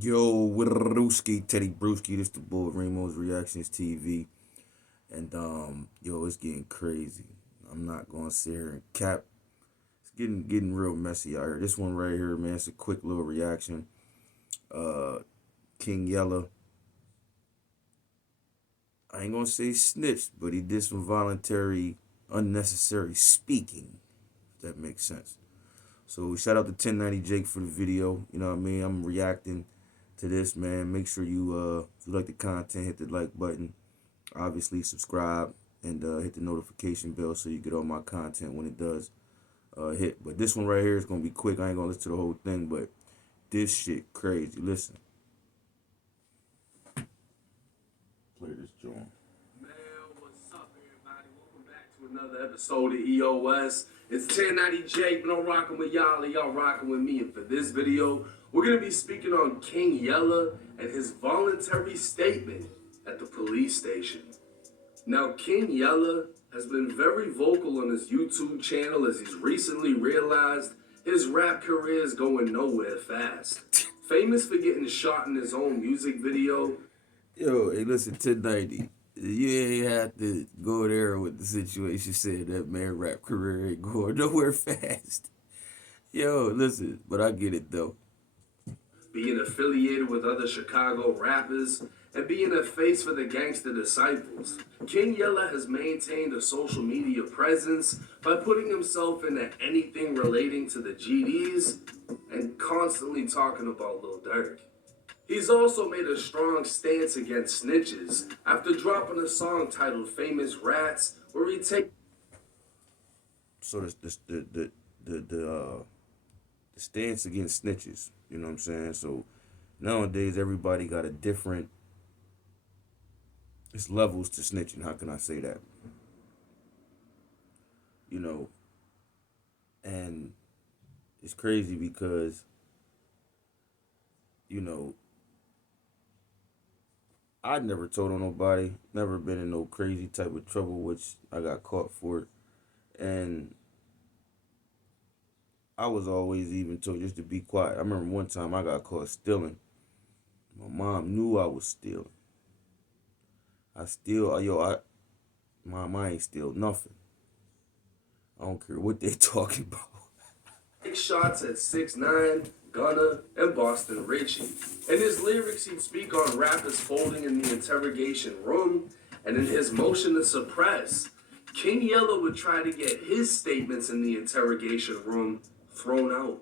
Yo, Widowski, Teddy Brewski, this the Bull Remo's Reactions TV. And yo, it's getting crazy. I'm not gonna sit here and cap. It's getting real messy out here. This one right here, man, it's a quick little reaction. Uh King Yella. I ain't gonna say snitched, but he did some voluntary, unnecessary speaking, if that makes sense. So shout out to 1090 Jake for the video. You know what I mean? I'm reacting to this, man. Make sure if you like the content, hit the like button. Obviously subscribe and hit the notification bell so you get all my content when it does hit. But this one right here is gonna be quick. I ain't gonna listen to the whole thing, but this shit crazy. Listen. Play this joint. Man, what's up, everybody? Welcome back to another episode of EOS. It's 1090 Jake, but I'm rocking with y'all, and y'all rocking with me. And for this video, we're gonna be speaking on King Yella and his voluntary statement at the police station. Now, King Yella has been very vocal on his YouTube channel as he's recently realized his rap career is going nowhere fast. Famous for getting shot in his own music video. Yo, hey, listen, 1090. You ain't have to go there with the situation saying that man rap career ain't going nowhere fast. Yo, listen, but I get it though. Being affiliated with other Chicago rappers, and being a face for the Gangsta Disciples, King Yella has maintained a social media presence by putting himself into anything relating to the GDs and constantly talking about Lil Durk. He's also made a strong stance against snitches after dropping a song titled Famous Rats, where he takes So the stance against snitches, you know what I'm saying? So nowadays everybody got a different, it's levels to snitching. How can I say that? You know, and it's crazy because, you know, I never told on nobody, never been in no crazy type of trouble, which I got caught for it. And I was always even told just to be quiet. I remember one time I got caught stealing. My mom knew I was stealing. Mom, I ain't steal nothing. I don't care what they talking about. shots at 6ix9ine, Gunna, and Boston Richie. In his lyrics, he'd speak on rappers folding in the interrogation room, and in his motion to suppress, King Yella would try to get his statements in the interrogation room thrown out.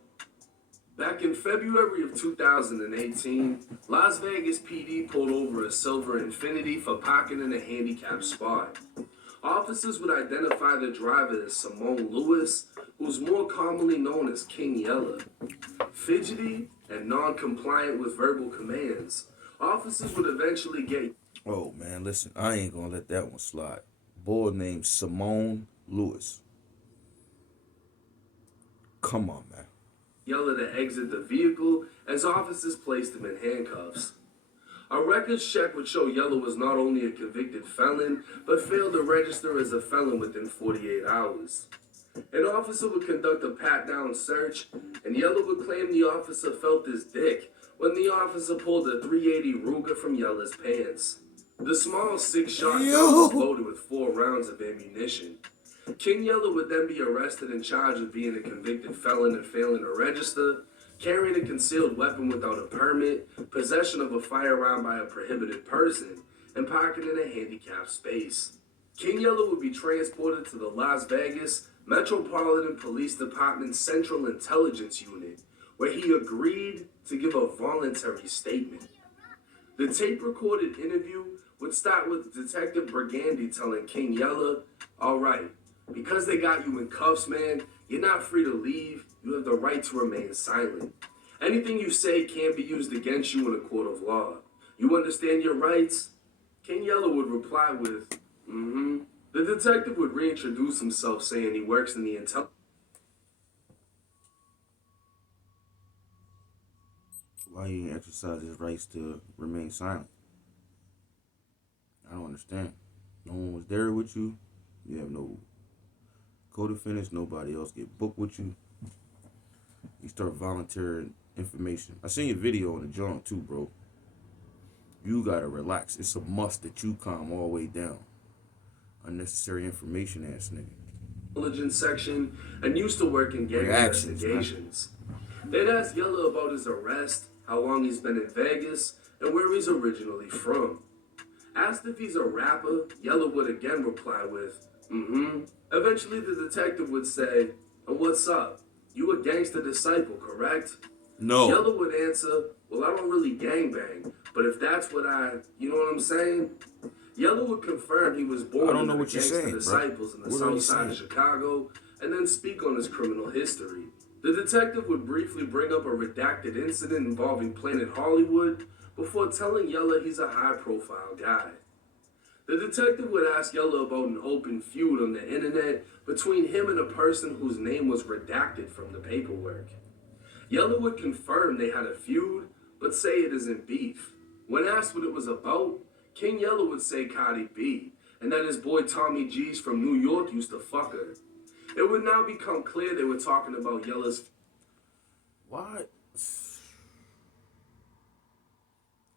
Back in February of 2018, Las Vegas PD pulled over a silver Infiniti for parking in a handicapped spot. Officers would identify the driver as Simone Lewis, who's more commonly known as King Yella. Fidgety and non-compliant with verbal commands, officers would eventually get Oh man, listen, I ain't gonna let that one slide. Boy named Simone Lewis. Come on, man. Yella to exit the vehicle as officers placed him in handcuffs. A records check would show Yella was not only a convicted felon, but failed to register as a felon within 48 hours. An officer would conduct a pat-down search, and Yella would claim the officer felt his dick when the officer pulled a .380 Ruger from Yella's pants. The small six-shot gun was loaded with 4 rounds of ammunition. King Yella would then be arrested and charged with being a convicted felon and failing to register, carrying a concealed weapon without a permit, possession of a firearm by a prohibited person, and parking in a handicapped space. King Yella would be transported to the Las Vegas Metropolitan Police Department's Central Intelligence Unit, where he agreed to give a voluntary statement. The tape-recorded interview would start with Detective Brigandy telling King Yella, "All right, because they got you in cuffs, man, you're not free to leave. You have the right to remain silent. Anything you say can't be used against you in a court of law. You understand your rights?" King Yella would reply with, "Mm-hmm." The detective would reintroduce himself, saying he works in the intelligence. Why he didn't exercise his rights to remain silent? I don't understand. No one was there with you. You have no co-defendants. Nobody else get booked with you. You start volunteering information. I seen your video on the joint too, bro. You gotta relax. It's a must that you calm all the way down. Unnecessary information ass nigga. Intelligence section and used to work in gang Reactions, man. investigations. They'd ask Yella about his arrest, how long he's been in Vegas, and where he's originally from. Asked if he's a rapper, Yella would again reply with, mm-hmm. Eventually the detective would say, and what's up? You a gangster disciple, correct? No. Yella would answer, well, I don't really gangbang, but if that's what you know what I'm saying? Yella would confirm he was born in the Gangster Disciples in the south side of Chicago, and then speak on his criminal history. The detective would briefly bring up a redacted incident involving Planet Hollywood before telling Yella he's a high-profile guy. The detective would ask Yella about an open feud on the internet between him and a person whose name was redacted from the paperwork. Yella would confirm they had a feud, but say it isn't beef. When asked what it was about, King Yella would say Cardi B, and that his boy Tommy G's from New York used to fuck her. It would now become clear they were talking about Yella's... What?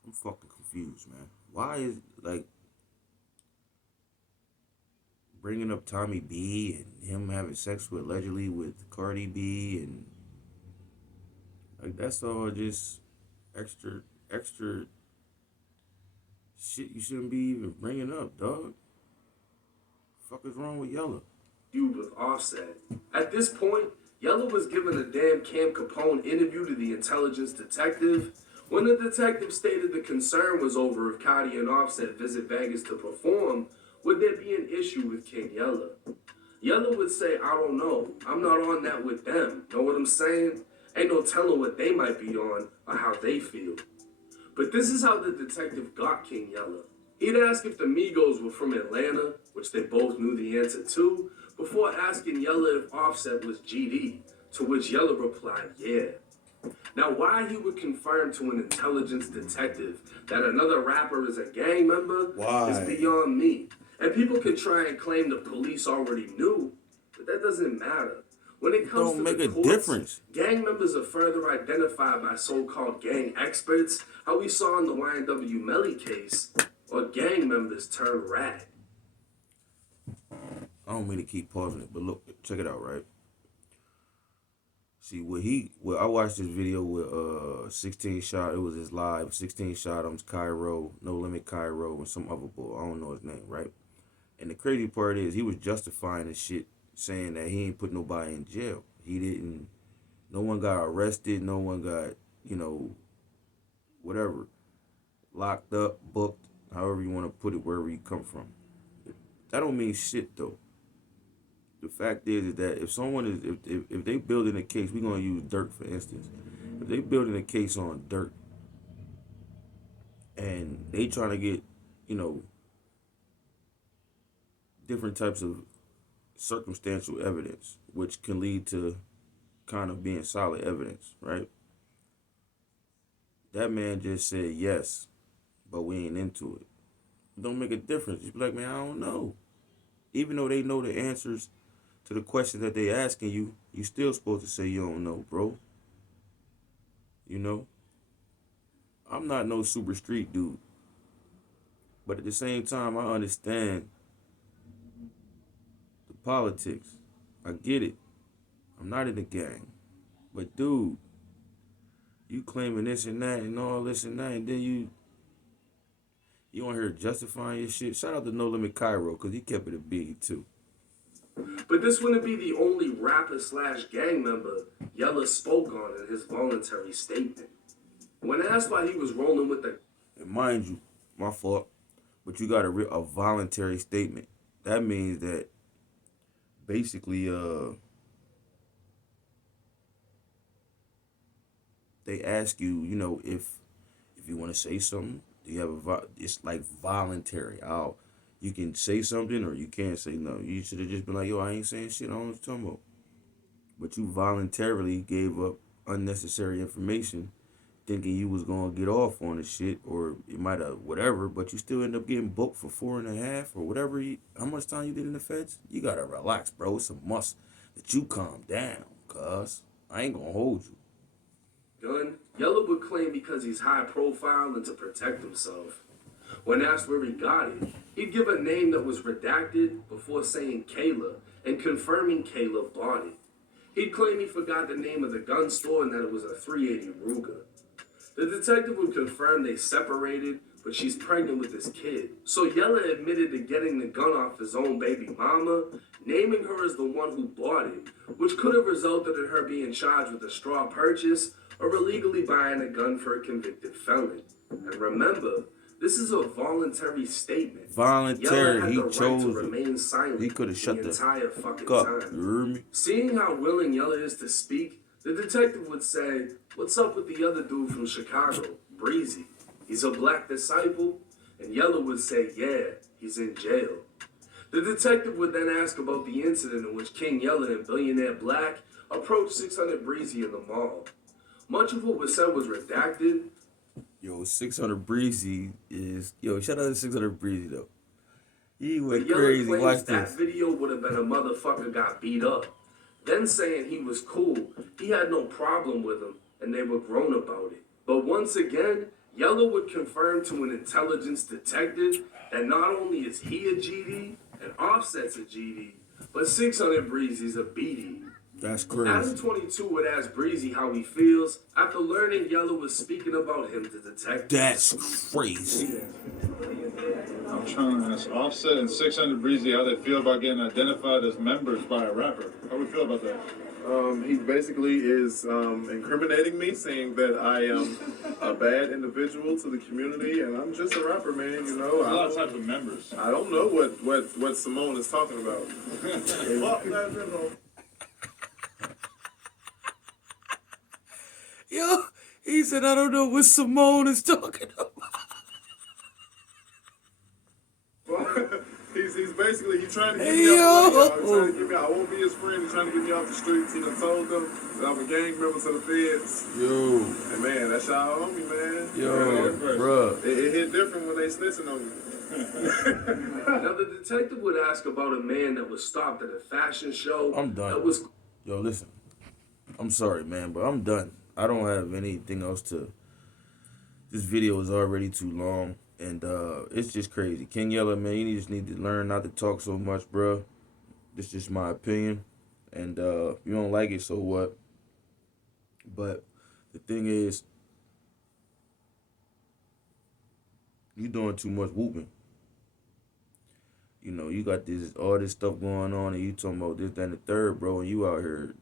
I'm fucking confused, man. Why is, like, bringing up Tommy B and him having sex with, allegedly, with Cardi B, and, like, that's all just extra shit you shouldn't be even bringing up, dog. Fuck is wrong with Yella? Feud with Offset. At this point, Yella was given a damn Cam Capone interview to the intelligence detective. When the detective stated the concern was over if Cardi and Offset visit Vegas to perform, would there be an issue with King Yella? Yella would say, I don't know. I'm not on that with them. Know what I'm saying? Ain't no telling what they might be on or how they feel. But this is how the detective got King Yella. He'd ask if the Migos were from Atlanta, which they both knew the answer to, before asking Yella if Offset was GD, to which Yella replied, yeah. Now, why he would confirm to an intelligence detective that another rapper is a gang member is beyond me. And people can try and claim the police already knew, but that doesn't matter. When it comes to the courts, gang members are further identified by so-called gang experts, how we saw in the YNW Melly case, or gang members turned rat. I don't mean to keep pausing it, but look, check it out, right? See, I watched this video with 16 Shot, it was his live, 16 Shot'ems, Cairo, No Limit Cairo, and some other boy, I don't know his name, right? And the crazy part is, he was justifying this shit, saying that he ain't put nobody in jail. No one got arrested, no one got, whatever, locked up, booked, however you want to put it, wherever you come from. That don't mean shit, though. The fact is that if someone is, if they building a case, we're going to use Dirk, for instance. If they building a case on Dirk, and they trying to get, different types of circumstantial evidence, which can lead to kind of being solid evidence, right? That man just said yes, but we ain't into it. It don't make a difference. You be like, man, I don't know. Even though they know the answers to the questions that they asking you, you still supposed to say you don't know, bro. I'm not no super street dude. But at the same time, I understand the politics. I get it. I'm not in the gang. But dude, you claiming this and that and all this and that, and then you on here justifying your shit. Shout out to No Limit Cairo, because he kept it a biggie too. But this wouldn't be the only rapper/gang member Yella spoke on in his voluntary statement. When asked why he was rolling with the... And mind you, my fault, but you got a voluntary statement. That means that basically they ask you, if you want to say something, do you have it's like voluntary. You can say something or you can't say no. You should have just been like, yo, I ain't saying shit. I don't know what you're talking about. But you voluntarily gave up unnecessary information thinking you was going to get off on the shit, or it might have whatever, but you still end up getting booked for 4.5 or whatever. How much time you did in the feds? You got to relax, bro. It's a must that you calm down, cuz I ain't going to hold you. gun, Yella would claim because he's high profile and to protect himself. When asked where he got it, he'd give a name that was redacted before saying Kayla and confirming Kayla bought it. He'd claim he forgot the name of the gun store and that it was a 380 Ruger. The detective would confirm they separated, but she's pregnant with his kid. So Yella admitted to getting the gun off his own baby mama, naming her as the one who bought it, which could have resulted in her being charged with a straw purchase or illegally buying a gun for a convicted felon. And remember, this is a voluntary statement. Voluntary. Yella had He the right chose to it. remain silent He could have shut the entire fucking up. time. You hear me? Seeing how willing Yella is to speak, the detective would say, "What's up with the other dude from Chicago, Breezy? He's a black disciple?" And Yella would say, "Yeah, he's in jail." The detective would then ask about the incident in which King Yella and Billionaire Black approached 600 Breezy in the mall. Much of what was said was redacted. Yo, 600 Breezy is... Yo, shout out to 600 Breezy, though. He went Yella crazy. claims Watch that this. video would have been a motherfucker got beat up. Then saying he was cool, he had no problem with him, and they were grown about it. But once again, Yella would confirm to an intelligence detective that not only is he a GD and Offset's a GD, but 600 Breezy's a BD. That's crazy. Adam 22 would ask Breezy how he feels after learning Yella was speaking about him to detectives. That's crazy. I'm trying to ask Offset and 600 Breezy how they feel about getting identified as members by a rapper. How we feel about that? He basically is incriminating me, saying that I am a bad individual to the community, and I'm just a rapper, man. You know, There's a lot of types of members. I don't know what Simone is talking about. Yo, he said, I don't know what Simone is talking about. He's basically trying to get Hey, me yo. off the street. He's trying to get me. I won't be his friend. He's trying to get me off the streets. He done told them that I'm a gang member to the feds. Yo, And man, that's y'all on me, man. yo, bruh. It hit different when they snitching on me. Now the detective would ask about a man that was stopped at a fashion show. I'm done. That was Yo, listen. I'm sorry, man, but I'm done. I don't have anything else to... This video is already too long, and it's just crazy. King Yella, man, you just need to learn not to talk so much, bruh. This is just my opinion, and you don't like it, so what? But the thing is, you doing too much whooping. You know, you got all this stuff going on, and you talking about this, that, and the third, bro, and you out here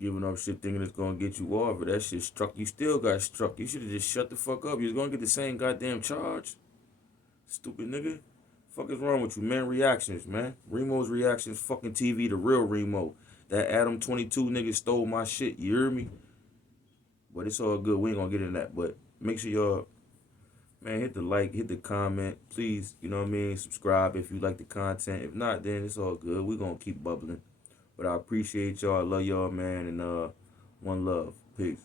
giving up shit thinking it's gonna get you off, but that shit struck. You still got struck. You should have just shut the fuck up. You was gonna get the same goddamn charge. Stupid nigga. Fuck is wrong with you, man? Reactions, man. Remo's Reactions, fucking TV, the real Remo. That Adam 22 nigga stole my shit, you hear me? But it's all good. We ain't gonna get into that. But make sure y'all, man, hit the like, hit the comment. Please, you know what I mean? Subscribe if you like the content. If not, then it's all good. We gonna keep bubbling. But I appreciate y'all. I love y'all, man. And one love. Peace.